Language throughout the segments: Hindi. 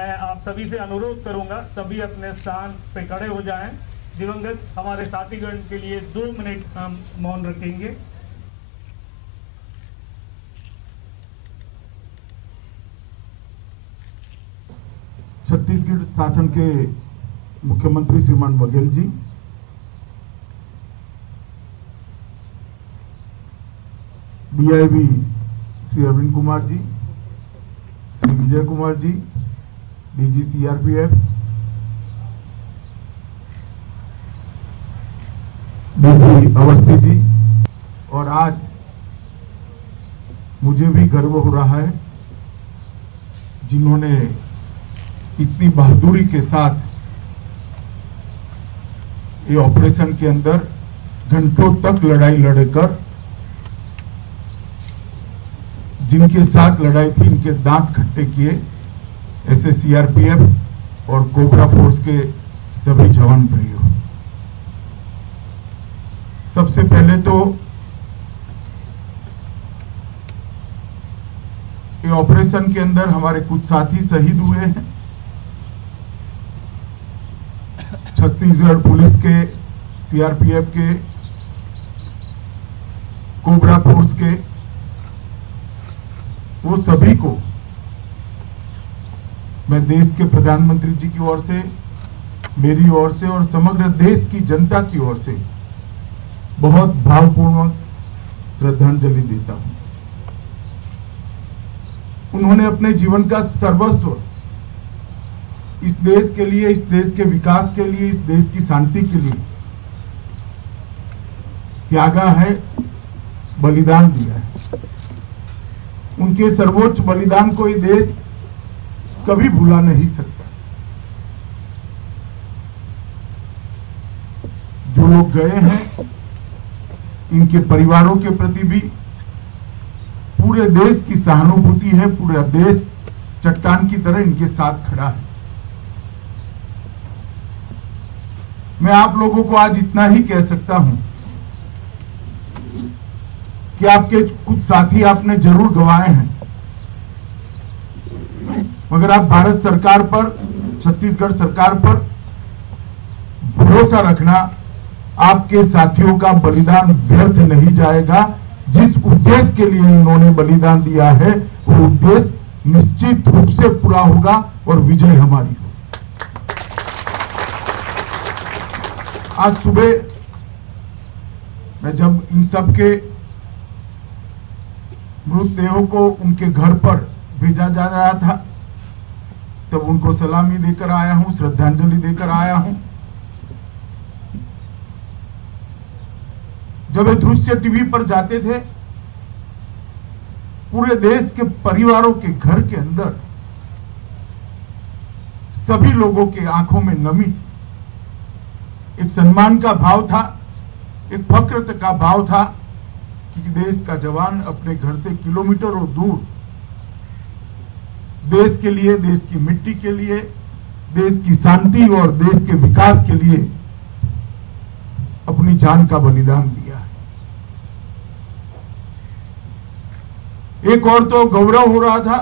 मैं आप सभी से अनुरोध करूंगा, सभी अपने स्थान पे खड़े हो जाएं। दिवंगत हमारे साथीगण के लिए 2 मिनट हम मौन रखेंगे। छत्तीसगढ़ शासन के मुख्यमंत्री श्रीमान Baghel ji, DIB Shri Arvind Kumar ji, Shri Vijay Kumar ji, DG CRPF, DG Awasthi ji, और आज मुझे भी गर्व हो रहा है जिन्होंने इतनी बहादुरी के साथ ये ऑपरेशन के अंदर घंटों तक लड़ाई लड़कर जिनके साथ लड़ाई थी इनके दांत खट्टे किए, ऐसे सीआरपीएफ और कोबरा फोर्स के सभी जवान भाइयों। सबसे पहले तो ये ऑपरेशन के अंदर हमारे कुछ साथी शहीद हुए हैं। छत्तीसगढ़ पुलिस के, सीआरपीएफ के, कोबरा फोर्स के, वो सभी को मैं देश के प्रधानमंत्री जी की ओर से, मेरी ओर से और समग्र देश की जनता की ओर से बहुत भावपूर्वक श्रद्धांजलि देता हूं। उन्होंने अपने जीवन का सर्वस्व इस देश के लिए, इस देश के विकास के लिए, इस देश की शांति के लिए त्यागा है, बलिदान दिया है। उनके सर्वोच्च बलिदान को ये देश कभी भुला नहीं सकता। जो लोग गए हैं, इनके परिवारों के प्रति भी पूरे देश की सहानुभूति है। पूरा देश चट्टान की तरह इनके साथ खड़ा है। मैं आप लोगों को आज इतना ही कह सकता हूं कि आपके कुछ साथी आपने जरूर गंवाए हैं, मगर आप भारत सरकार पर, छत्तीसगढ़ सरकार पर भरोसा रखना। आपके साथियों का बलिदान व्यर्थ नहीं जाएगा। जिस उद्देश्य के लिए इन्होंने बलिदान दिया है वो उद्देश्य निश्चित रूप से पूरा होगा और विजय हमारी होगी। आज सुबह मैं जब इन सब के मृतदेहों को उनके घर पर भेजा जा रहा था, तब उनको सलामी देकर आया हूं, श्रद्धांजलि देकर आया हूं। जब ये दृश्य टीवी पर जाते थे, पूरे देश के परिवारों के घर के अंदर सभी लोगों के आंखों में नमी थी। एक सम्मान का भाव था, एक फक्र का भाव था कि देश का जवान अपने घर से किलोमीटरों दूर देश के लिए, देश की मिट्टी के लिए, देश की शांति और देश के विकास के लिए अपनी जान का बलिदान दिया है। एक और तो गौरव हो रहा था,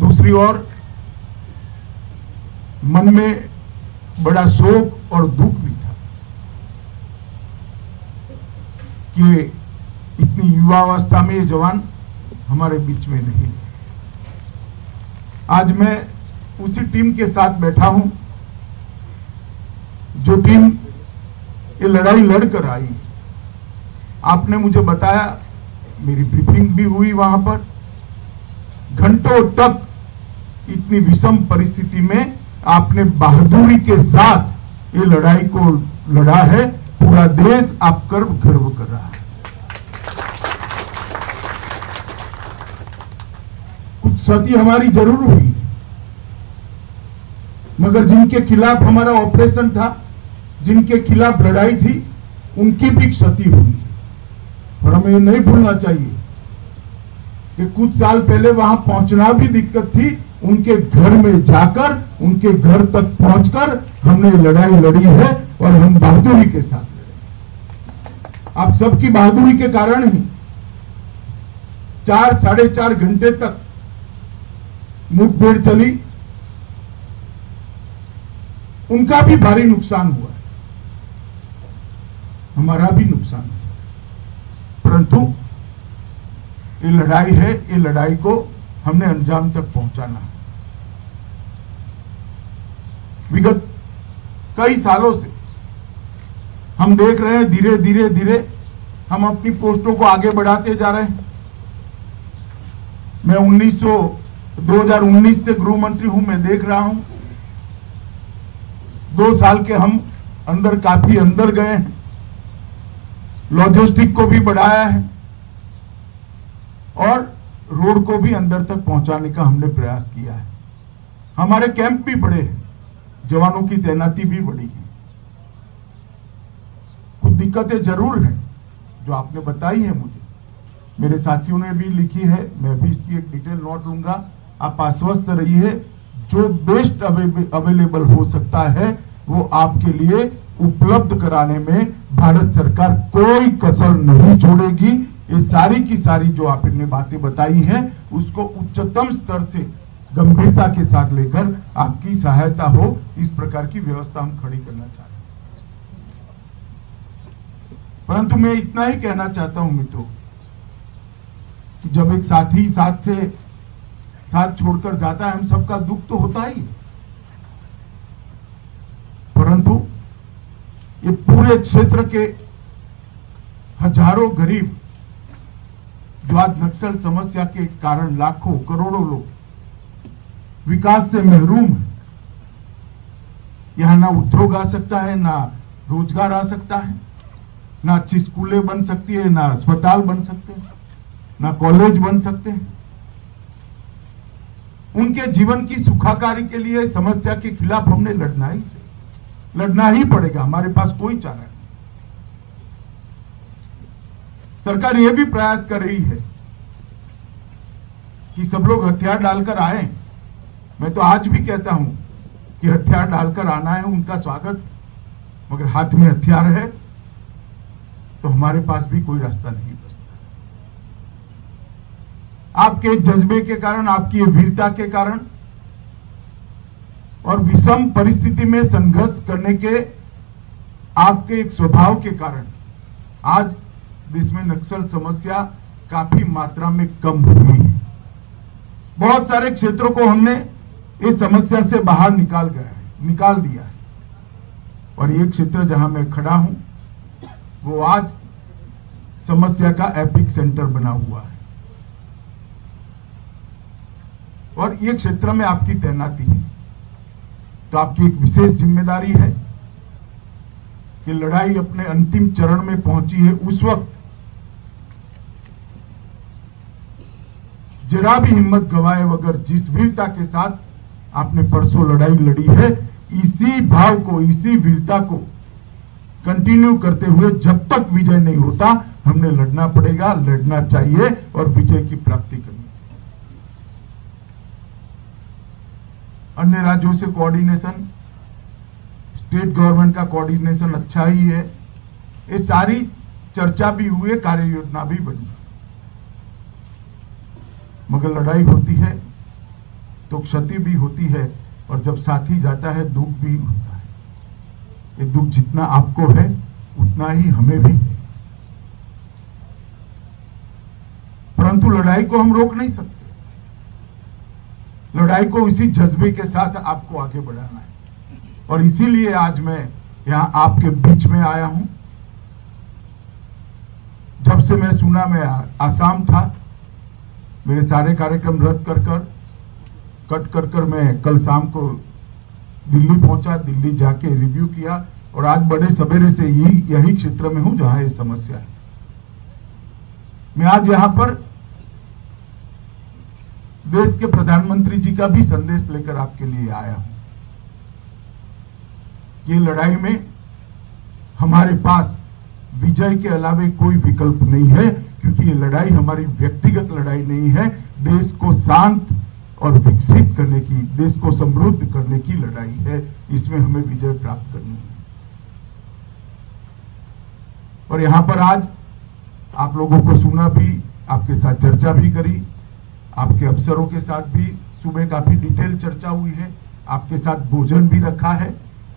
दूसरी ओर मन में बड़ा शोक और दुख भी था कि इतनी युवावस्था में ये जवान हमारे बीच में नहीं। आज मैं उसी टीम के साथ बैठा हूं जो टीम ये लड़ाई लड़कर आई। आपने मुझे बताया, मेरी ब्रीफिंग भी हुई वहां पर, घंटों तक इतनी विषम परिस्थिति में आपने बहादुरी के साथ ये लड़ाई को लड़ा है। पूरा देश आप पर गर्व कर रहा है। कुछ क्षति हमारी जरूर हुई, मगर जिनके खिलाफ हमारा ऑपरेशन था, जिनके खिलाफ लड़ाई थी, उनकी भी क्षति हुई। और हमें ये नहीं भूलना चाहिए कि कुछ साल पहले वहां पहुंचना भी दिक्कत थी। उनके घर में जाकर, उनके घर तक पहुंचकर हमने लड़ाई लड़ी है और हम बहादुरी के साथ लड़े। आप सबकी बहादुरी के कारण ही 4 साढ़े 4 घंटे तक मुठभेड़ चली, उनका भी भारी नुकसान हुआ, हमारा भी नुकसान हुआ। परंतु ये लड़ाई है, ये लड़ाई को हमने अंजाम तक पहुंचाना है। विगत कई सालों से हम देख रहे हैं, धीरे धीरे धीरे हम अपनी पोस्टों को आगे बढ़ाते जा रहे हैं। मैं 2019 से गृह मंत्री हूं, मैं देख रहा हूं 2 साल के हम अंदर काफी अंदर गए हैं, लॉजिस्टिक को भी बढ़ाया है और रोड को भी अंदर तक पहुंचाने का हमने प्रयास किया है। हमारे कैंप भी बड़े हैं, जवानों की तैनाती भी बढ़ी है। कुछ दिक्कतें जरूर हैं जो आपने बताई है, मुझे मेरे साथियों ने भी लिखी है, मैं भी इसकी एक डिटेल नोट लूंगा। आप आश्वस्त रहिए, जो बेस्ट अवेलेबल हो सकता है वो आपके लिए उपलब्ध कराने में भारत सरकार कोई कसर नहीं छोड़ेगी। ये सारी की सारी जो आपने बातें बताई हैं उसको उच्चतम स्तर से गंभीरता के साथ लेकर आपकी सहायता हो, इस प्रकार की व्यवस्था हम खड़ी करना चाहते हैं। परंतु मैं इतना ही कहना चाहता हूं मित्रों कि जब एक साथी साथ छोड़कर जाता है, हम सबका दुख तो होता ही है, परंतु ये पूरे क्षेत्र के हजारों गरीब जो आज नक्सल समस्या के कारण लाखों करोड़ों लोग विकास से महरूम है, यहां ना उद्योग आ सकता है, ना रोजगार आ सकता है, ना अच्छी स्कूलें बन सकती है, ना अस्पताल बन सकते हैं, ना कॉलेज बन सकते हैं। उनके जीवन की सुखाकारी के लिए समस्या के खिलाफ हमने लड़ना ही पड़ेगा, हमारे पास कोई चारा नहीं। सरकार यह भी प्रयास कर रही है कि सब लोग हथियार डालकर आए। मैं तो आज भी कहता हूं कि हथियार डालकर आना है, उनका स्वागत, मगर हाथ में हथियार है तो हमारे पास भी कोई रास्ता नहीं बचता। आपके जज्बे के कारण, आपकी वीरता के कारण और विषम परिस्थिति में संघर्ष करने के आपके एक स्वभाव के कारण आज देश में नक्सल समस्या काफी मात्रा में कम हुई है। बहुत सारे क्षेत्रों को हमने इस समस्या से बाहर निकाल दिया है और ये क्षेत्र जहां मैं खड़ा हूं वो आज समस्या का एपिक सेंटर बना हुआ है और ये क्षेत्र में आपकी तैनाती है तो आपकी एक विशेष जिम्मेदारी है कि लड़ाई अपने अंतिम चरण में पहुंची है, उस वक्त जरा भी हिम्मत गवाए बगैर जिस वीरता के साथ आपने परसों लड़ाई लड़ी है, इसी भाव को, इसी वीरता को कंटिन्यू करते हुए जब तक विजय नहीं होता हमने लड़ना पड़ेगा, लड़ना चाहिए और विजय की प्राप्ति करनी चाहिए। अन्य राज्यों से कोऑर्डिनेशन, स्टेट गवर्नमेंट का कोऑर्डिनेशन अच्छा ही है, ये सारी चर्चा भी हुई है, कार्य योजना भी बनी, मगर लड़ाई होती है तो क्षति भी होती है और जब साथी जाता है दुख भी होता है। ये दुख जितना आपको है उतना ही हमें भी है, परंतु लड़ाई को हम रोक नहीं सकते। लड़ाई को इसी जज्बे के साथ आपको आगे बढ़ाना है और इसीलिए आज मैं यहां आपके बीच में आया हूं। जब से मैं सुना, मैं आसाम था, मेरे सारे कार्यक्रम रद्द कर मैं कल शाम को दिल्ली पहुंचा, दिल्ली जाके रिव्यू किया और आज बड़े सवेरे से यही क्षेत्र में हूं जहां ये समस्या है। मैं आज यहां पर देश के प्रधानमंत्री जी का भी संदेश लेकर आपके लिए आया हूं। ये लड़ाई में हमारे पास विजय के अलावे कोई विकल्प नहीं है, क्योंकि ये लड़ाई हमारी व्यक्तिगत लड़ाई नहीं है, देश को शांत और विकसित करने की, देश को समृद्ध करने की लड़ाई है। इसमें हमें विजय प्राप्त करनी है और यहां पर आज आप लोगों को सुना भी, आपके साथ चर्चा भी करी, आपके अफसरों के साथ भी सुबह काफी डिटेल चर्चा हुई है, आपके साथ भोजन भी रखा है।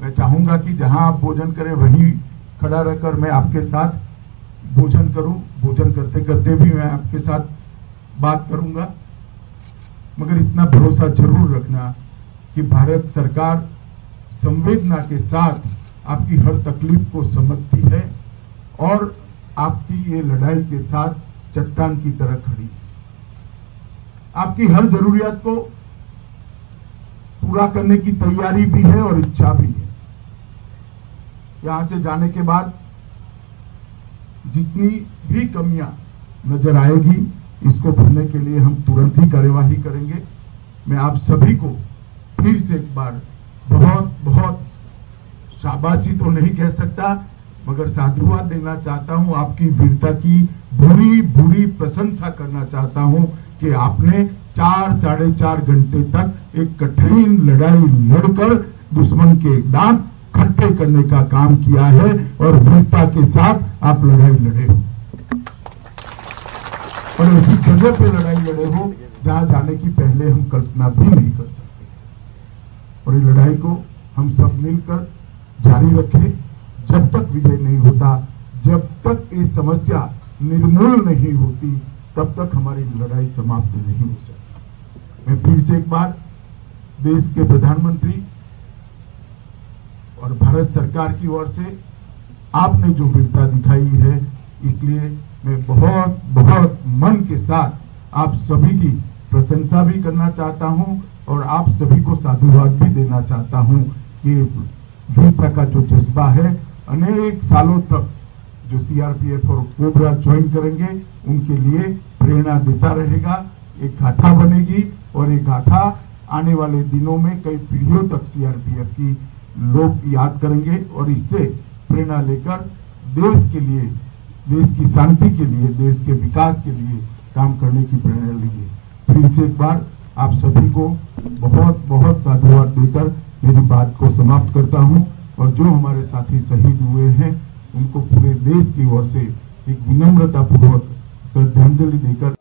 मैं चाहूंगा कि जहां आप भोजन करें वहीं खड़ा रहकर मैं आपके साथ भोजन करूं। भोजन करते करते भी मैं आपके साथ बात करूंगा, मगर इतना भरोसा जरूर रखना कि भारत सरकार संवेदना के साथ आपकी हर तकलीफ को समझती है और आपकी ये लड़ाई के साथ चट्टान की तरह खड़ी है। आपकी हर जरूरियात को पूरा करने की तैयारी भी है और इच्छा भी है। यहां से जाने के बाद जितनी भी कमियां नजर आएगी, इसको भरने के लिए हम तुरंत ही कार्यवाही करेंगे। मैं आप सभी को फिर से एक बार बहुत बहुत शाबाशी तो नहीं कह सकता, मगर साधुवाद देना चाहता हूं, आपकी वीरता की बुरी बुरी प्रशंसा करना चाहता हूं कि आपने 4-4.5 घंटे तक एक कठिन लड़ाई लड़कर दुश्मन के दांत खट्टे करने का काम किया है और वीरता के साथ आप लड़ाई लड़े हो और ऐसी जगह पे लड़ाई लड़े हो जहां जाने की पहले हम कल्पना भी नहीं कर सकते। और ये लड़ाई को हम सब मिलकर जारी रखें जब तक विजय नहीं होता, जब तक ये समस्या निर्मूल नहीं होती, तब तक हमारी लड़ाई समाप्त नहीं हो सकती। मैं फिर से एक बार देश के प्रधानमंत्री और भारत सरकार की ओर से आपने जो वीरता दिखाई है, इसलिए मैं बहुत बहुत मन के साथ आप सभी की प्रशंसा भी करना चाहता हूं और आप सभी को साधुवाद भी देना चाहता हूं कि वीरता का जो जज्बा है अनेक सालों तक जो सीआरपीएफ और कोबरा ज्वाइन करेंगे उनके लिए प्रेरणा देता रहेगा। एक गाथा बनेगी और एक गाथा आने वाले दिनों में कई पीढ़ियों तक सीआरपीएफ की लोग याद करेंगे और इससे प्रेरणा लेकर देश के लिए, देश की शांति के लिए, देश के विकास के लिए काम करने की प्रेरणा लेंगे। फिर से एक बार आप सभी को बहुत बहुत साधुवाद देकर मेरी बात को समाप्त करता हूं और जो हमारे साथी शहीद हुए हैं उनको पूरे देश की ओर से एक विनम्रता पूर्वक श्रद्धांजलि देकर